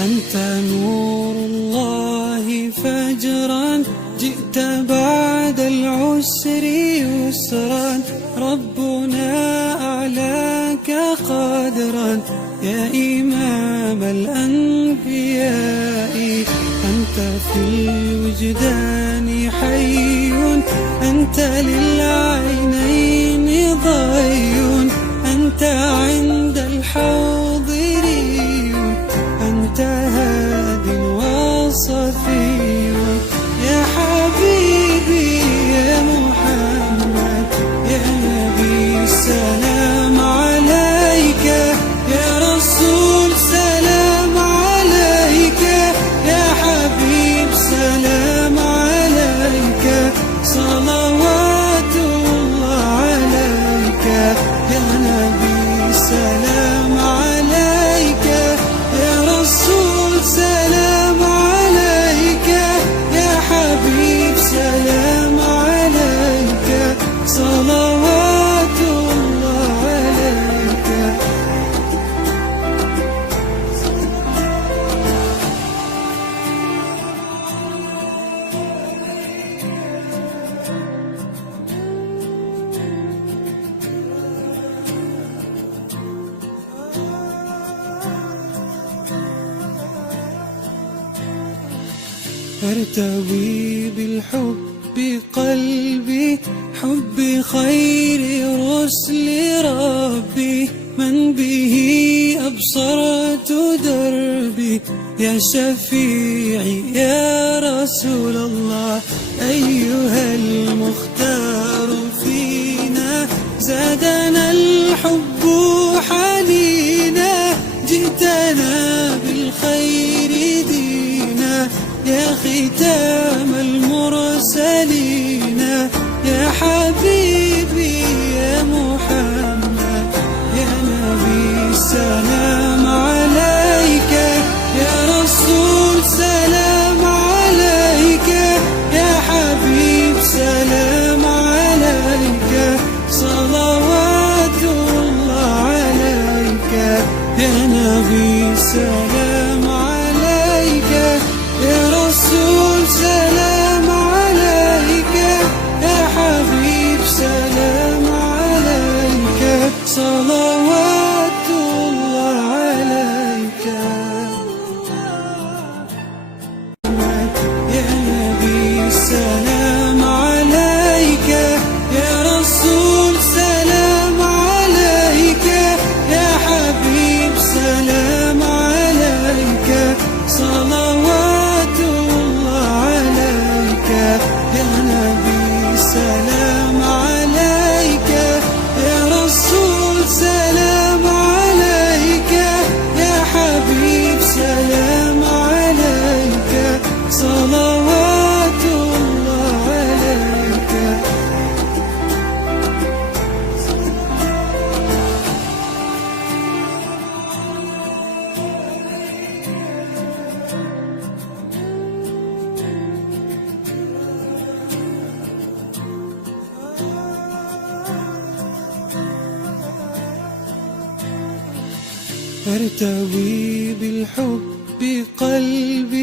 أنت نور الله فجرا، جئت بعد العسر يسرا، ربنا أعلاك قدرا يا إمام الأنبياء. أنت في الوجدان حي، أنت للعينين ضي، أنت عند الحاضرين، أنت هاد وصفي يا حبيبي يا محمد يا نبي. سلام عليك يا رسول، سلام عليك يا حبيب، سلام عليك صلوات الله عليك يا نبي. سلام عليك يا رسول، سلام عليك يا حبيب، سلام عليك صلوات الله عليك. ارتوي بالحب قلبي، حب خير رسل ربي، من به أبصرت دربي يا شفيعي يا رسول الله. أيها المختار فينا زادنا الحب حنينا، جئتنا بالخير دينا يا ختام المرسلين، يا حبيبي يا محمد يا نبي. سلام عليك يا رسول، سلام عليك يا حبيب، سلام عليك صلوات الله عليك يا نبي. سلام عليك يا رسول، سلام عليك يا حبيب، سلام عليك صلوات الله عليك يا نبي. سلام عليك يا رسول، سلام عليك يا حبيب، سلام عليك صلوات الله عليك يا نبي. سلام عليك يا رسول، سلام عليك يا حبيب، سلام عليك صلوات الله عليك. ارتوي بالحب قلبي،